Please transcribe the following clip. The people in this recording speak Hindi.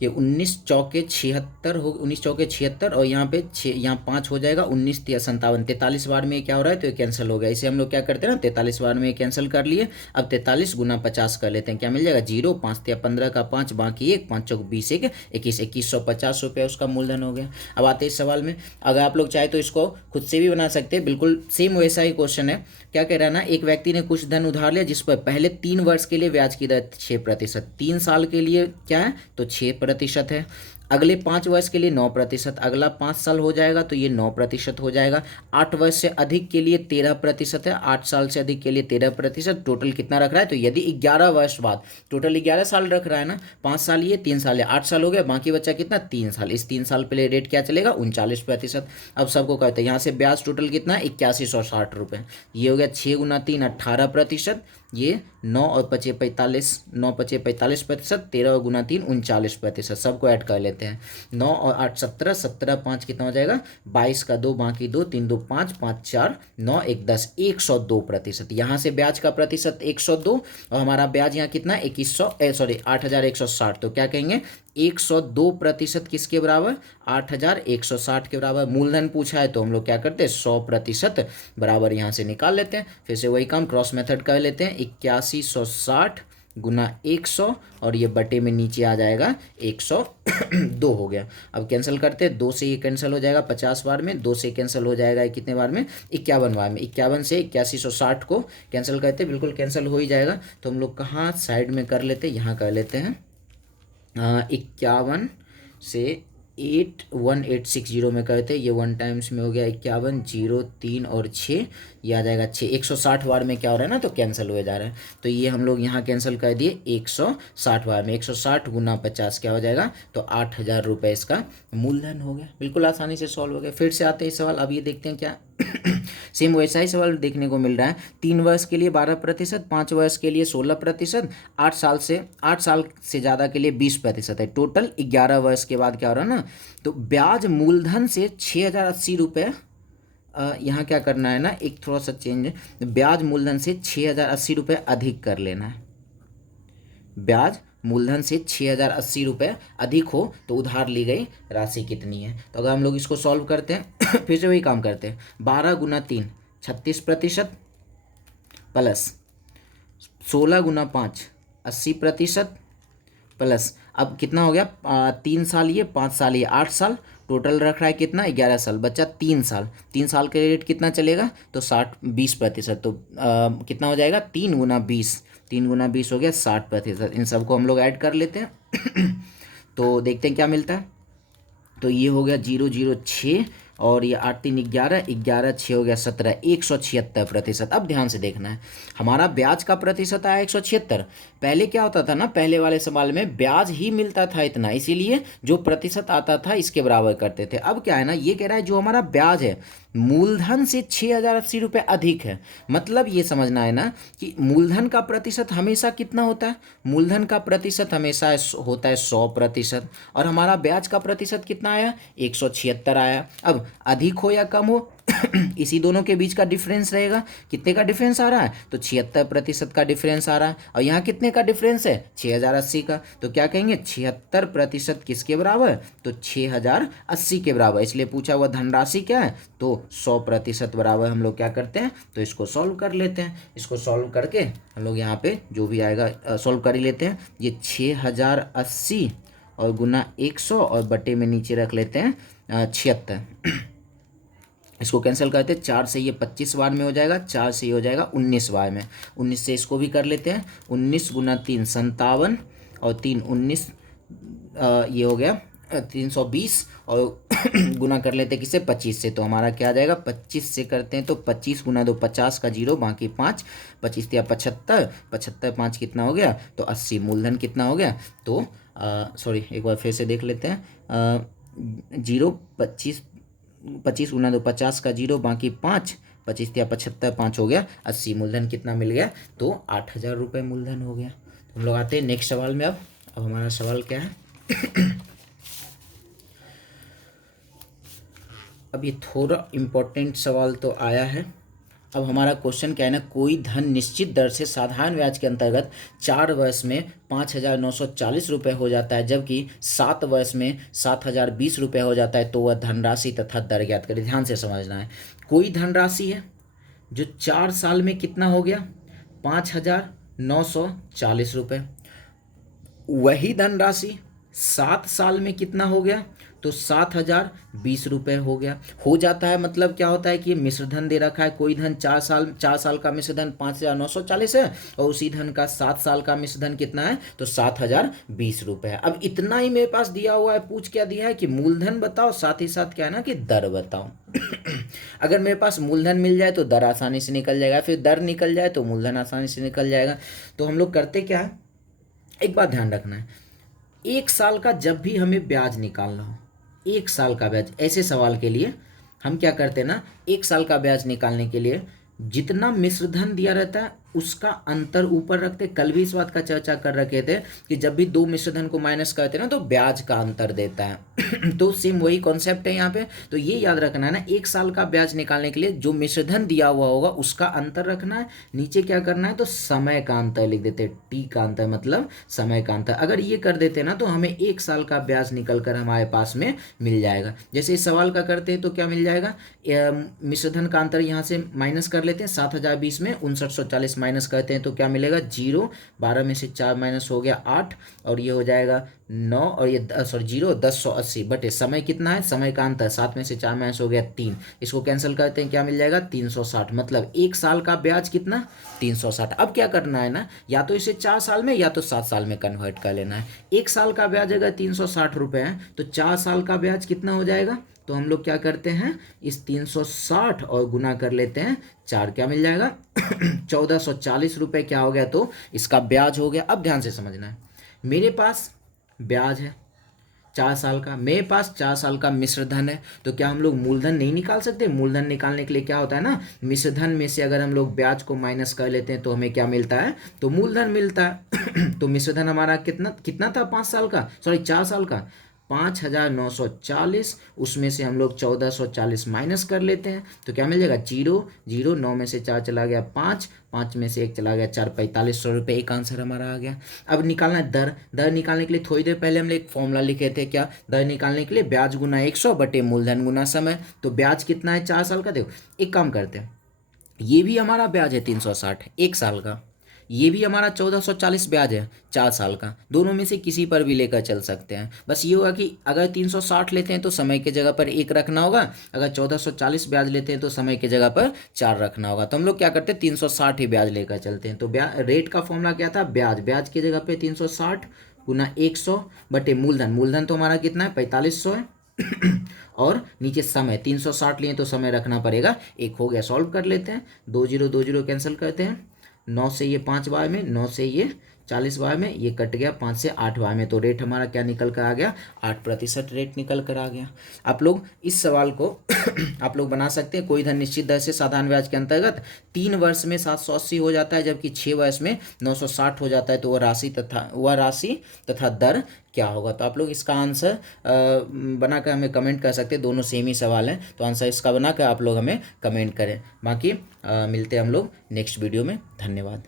ये 19 चौके 76 हो, 19 चौके 76 और यहाँ पे 6, यहाँ 5 हो जाएगा, 19 या 57, 43 बार में क्या हो रहा है तो ये कैंसिल हो गया। इसे हम लोग क्या करते हैं ना, 43 बार में कैंसिल कर लिए। अब 43 गुना 50 कर लेते हैं, क्या मिल जाएगा 0, 5 या 15 का 5, बाकी 1, 5 चौक 20, 1 21, 2150 रुपये उसका मूलधन हो गया। अब आते हैं इस सवाल में, अगर आप लोग चाहे तो इसको खुद से भी बना सकते हैं, बिल्कुल सेम वैसा ही क्वेश्चन है। क्या कह रहा है ना, एक व्यक्ति ने कुछ धन उधार लिया जिस पर पहले 3 वर्ष के लिए ब्याज की दर 6%, 3 साल के लिए क्या है तो 6% है, अगले 5 वर्ष के लिए 9%, अगला 5 साल हो जाएगा तो ये 9% हो जाएगा, 8 वर्ष से अधिक के लिए 13% है, 8 साल से अधिक के लिए 13%, टोटल कितना रख रहा है तो यदि 11 वर्ष बाद, टोटल 11 साल रख रहा है ना, 5 साल ये 3 साल है, 8 साल हो गया, बाकी बच्चा कितना 3 साल, इस 3 साल पे रेट क्या चलेगा 39%। अब सबको कहते हैं यहाँ से ब्याज टोटल कितना है 8160 रुपये, ये हो गया 6 गुना 3 18%, ये 9 और 5 45, 9 5 45%, 13 गुना 3 39%, सबको ऐड कर लेते हैं, 9 और 8 17, 17 5 कितना हो जाएगा 22 का 2, बाकी 2, 3 2 5, 5 4 9 1 10, 102%। यहाँ से ब्याज का प्रतिशत 102 और हमारा ब्याज यहाँ कितना 8160 तो क्या कहेंगे 102% किसके बराबर 8160 के बराबर। मूलधन पूछा है तो हम लोग क्या करते हैं 100% बराबर यहाँ से निकाल लेते हैं। फिर से वही काम क्रॉस मेथड कर लेते हैं, 8160 गुना 100 और ये बटे में नीचे आ जाएगा 102 हो गया। अब कैंसिल करते हैं, 2 से ये कैंसिल हो जाएगा 50 बार में, 2 से कैंसिल हो जाएगा कितने बार में 51 बार में, 51 से 8160 को कैंसिल करते बिल्कुल कैंसिल हो ही जाएगा। तो हम लोग कहाँ साइड में कर लेते हैं, यहाँ कर लेते हैं 51 से 81860 में करते, ये 1 टाइम्स में हो गया 51, 0 3 और 6, ये आ जाएगा 6, 160 बार में क्या हो रहा है ना तो कैंसिल हो जा रहा है, तो ये हम लोग यहाँ कैंसिल कर दिए 160 बार में, 160 गुना 50 क्या हो जाएगा तो 8000 रुपये इसका मूलधन हो गया। बिल्कुल आसानी से सॉल्व हो गया। फिर से आते हैं सवाल, अब ये देखते हैं क्या सेम वैसा ही सवाल देखने को मिल रहा है, 3 वर्ष के लिए 12%, 5 वर्ष के लिए 16%, 8 साल से ज़्यादा के लिए 20% है, टोटल 11 वर्ष के बाद क्या हो रहा है ना तो ब्याज मूलधन से 6080 रुपये, यहाँ क्या करना है ना एक थोड़ा सा चेंज है, ब्याज मूलधन से 6080 रुपये अधिक कर लेना है, ब्याज मूलधन से 6080 रुपये अधिक हो तो उधार ली गई राशि कितनी है। तो अगर हम लोग इसको सॉल्व करते हैं फिर से वही काम करते हैं, 12 गुना 3 36% प्लस 16 गुना 5 80% प्लस, अब कितना हो गया 3 साल ये 5 साल ये 8 साल, टोटल रख रहा है कितना 11 साल, बच्चा 3 साल, 3 साल के रेट कितना चलेगा तो 20%, तो कितना हो जाएगा 3 गुना 20, 3 गुना 20 हो गया 60%। इन सबको हम लोग ऐड कर लेते हैं तो देखते हैं क्या मिलता है। तो ये हो गया 006 और ये 8 3 11, 11 6 हो गया 17, 176%। अब ध्यान से देखना है, हमारा ब्याज का प्रतिशत आया 176। पहले क्या होता था ना, पहले वाले सवाल में ब्याज ही मिलता था इतना, इसीलिए जो प्रतिशत आता था इसके बराबर करते थे। अब क्या है ना, ये कह रहा है जो हमारा ब्याज है मूलधन से 6080 रुपये अधिक है, मतलब ये समझना है ना कि मूलधन का प्रतिशत हमेशा कितना होता है, मूलधन का प्रतिशत हमेशा होता है 100%, और हमारा ब्याज का प्रतिशत कितना आया 176 आया। अब अधिक हो या कम हो इसी दोनों के बीच का डिफरेंस रहेगा, कितने का डिफरेंस आ रहा है तो 76% का डिफरेंस आ रहा है, और यहाँ कितने का डिफरेंस है 6080 का, तो क्या कहेंगे 76% किसके बराबर तो 6080 के बराबर, इसलिए पूछा हुआ धनराशि क्या है तो 100% बराबर। हम लोग क्या करते हैं तो इसको सॉल्व कर लेते हैं, इसको सॉल्व करके हम लोग यहाँ पे जो भी आएगा सॉल्व कर ही लेते हैं। ये 6080 और गुना 100 और बटे में नीचे रख लेते हैं 76, इसको कैंसिल करते हैं, 4 से ये 25 बार में हो जाएगा, 4 से ये हो जाएगा 19 बार में, 19 से इसको भी कर लेते हैं, 19 गुना 3 57 और 3 19, ये हो गया 320 और गुना कर लेते हैं किससे 25 से, तो हमारा क्या आ जाएगा 25 से करते हैं तो 25 गुना 2 50 का 0, बाकी 5, 25 या 75, 75 5 कितना हो गया तो 80, मूलधन कितना हो गया तो सॉरी एक बार फिर से देख लेते हैं, 25 गुना 2 50 का 0, बाकी 5, 25 या 75 5 हो गया 80, मूलधन कितना मिल गया तो 8000 रुपये मूलधन हो गया। तो हम लोग आते हैं नेक्स्ट सवाल में। अब हमारा सवाल क्या है अब ये थोड़ा इम्पोर्टेंट सवाल तो आया है, अब हमारा क्वेश्चन क्या है ना, कोई धन निश्चित दर से साधारण ब्याज के अंतर्गत 4 वर्ष में 5,940 रुपये हो जाता है, जबकि 7 वर्ष में 7,020 रुपये हो जाता है, तो वह धनराशि तथा दर ज्ञात करें। ध्यान से समझना है, कोई धनराशि है जो 4 साल में कितना हो गया, 5,940 रुपये। वही धनराशि 7 साल में कितना हो गया, तो 7,020 रुपये हो गया, हो जाता है। मतलब क्या होता है कि ये मिश्र धन दे रखा है, कोई धन 4 साल का मिश्र धन 5,940 है, और उसी धन का 7 साल का मिश्र धन कितना है, तो 7,020 रुपये है। अब इतना ही मेरे पास दिया हुआ है, पूछ क्या दिया है कि मूलधन बताओ, साथ ही साथ क्या है ना कि दर बताओ। अगर मेरे पास मूलधन मिल जाए तो दर आसानी से निकल जाएगा, फिर दर निकल जाए तो मूलधन आसानी से निकल जाएगा। तो हम लोग करते क्या है, एक बात ध्यान रखना है, 1 साल का जब भी हमें ब्याज निकालना हो, 1 साल का ब्याज, ऐसे सवाल के लिए हम क्या करते हैं ना, 1 साल का ब्याज निकालने के लिए जितना मिश्रधन दिया रहता है उसका अंतर ऊपर रखते। कल भी इस बात का चर्चा कर रखे थे कि जब भी दो मिश्रधन को माइनस करते हैं ना तो ब्याज का अंतर देता है। तो सेम वही कॉन्सेप्ट है यहाँ पे। तो ये याद रखना है ना, 1 साल का ब्याज निकालने के लिए जो मिश्रधन दिया हुआ होगा उसका अंतर रखना है, नीचे क्या करना है, तो समय का अंतर लिख देते हैं, टी का अंतर मतलब समय का अंतर। अगर ये कर देते ना तो हमें 1 साल का ब्याज निकल कर हमारे पास में मिल जाएगा। जैसे इस सवाल का करते हैं तो क्या मिल जाएगा, मिश्रधन का अंतर यहाँ से माइनस कर लेते हैं, 7,020 में 5940 माइनस करते हैं तो क्या मिलेगा, 0, 12 में से 4 माइनस हो गया 8, और ये हो जाएगा 9, और ये 0 1080 बटे समय कितना है, समय का अंतर 7 में से 4 माइनस हो गया 3, इसको कैंसिल करते हैं, क्या मिल जाएगा 360। मतलब 1 साल का ब्याज कितना, 360। अब क्या करना है ना, या तो इसे 4 साल में या तो 7 साल में कन्वर्ट कर लेना है। 1 साल का ब्याज अगर 360 रुपये है तो 4 साल का ब्याज कितना हो जाएगा, तो हम लोग क्या करते हैं, इस 360 और गुना कर लेते हैं 4, क्या मिल जाएगा 1,440 रुपये क्या हो गया, तो इसका ब्याज हो गया। अब ध्यान से समझना है, मेरे पास ब्याज है 4 साल का, मेरे पास 4 साल का मिश्र धन है, तो क्या हम लोग मूलधन नहीं निकाल सकते। मूलधन निकालने के लिए क्या होता है ना, मिश्र धन में से अगर हम लोग ब्याज को माइनस कर लेते हैं तो हमें क्या मिलता है, तो मूलधन मिलता है। तो मिश्र धन हमारा कितना कितना था, 5 साल का, सॉरी 4 साल का, 5,940, उसमें से हम लोग 1,440 माइनस कर लेते हैं तो क्या मिल जाएगा, 0, 0, 9 में से 4 चला गया 5, 5 में से 1 चला गया 4, 4,500 रुपये। एक आंसर हमारा आ गया। अब निकालना है दर। दर निकालने के लिए थोड़ी देर पहले हमने एक फॉर्मूला लिखे थे, क्या, दर निकालने के लिए ब्याज गुना 100 बटे मूलधन गुना समय। तो ब्याज कितना है 4 साल का, देखो एक काम करते हैं, ये भी हमारा ब्याज है 360 1 साल का, ये भी हमारा 1,440 ब्याज है 4 साल का, दोनों में से किसी पर भी लेकर चल सकते हैं। बस ये होगा कि अगर 360 लेते हैं तो समय के जगह पर 1 रखना होगा, अगर 1,440 ब्याज लेते हैं तो समय के जगह पर 4 रखना होगा। तो हम लोग क्या करते हैं, 360 ही ब्याज लेकर चलते हैं। तो रेट का फॉर्मूला क्या था, ब्याज, ब्याज की जगह पर 360 गुना 100 बटे मूलधन, मूलधन तो हमारा कितना है 4,500 है और नीचे समय 360 लिए तो समय रखना पड़ेगा 1, हो गया। सॉल्व कर लेते हैं, 2 0 2 0 कैंसिल करते हैं, 9 से ये 5 बार में, 9 से ये 40 बार में, ये कट गया 5 से 8 बार में, तो रेट हमारा क्या निकल कर आ गया, 8% रेट निकल कर आ गया। आप लोग इस सवाल को आप लोग बना सकते हैं। कोई धन निश्चित दर से साधारण ब्याज के अंतर्गत 3 वर्ष में 780 हो जाता है, जबकि 6 वर्ष में 960 हो जाता है, तो वह राशि तथा दर क्या होगा। तो आप लोग इसका आंसर बनाकर हमें कमेंट कर सकते हैं, दोनों सेम ही सवाल हैं, तो आंसर इसका बनाकर आप लोग हमें कमेंट करें। बाकी मिलते हैं हम लोग नेक्स्ट वीडियो में। धन्यवाद।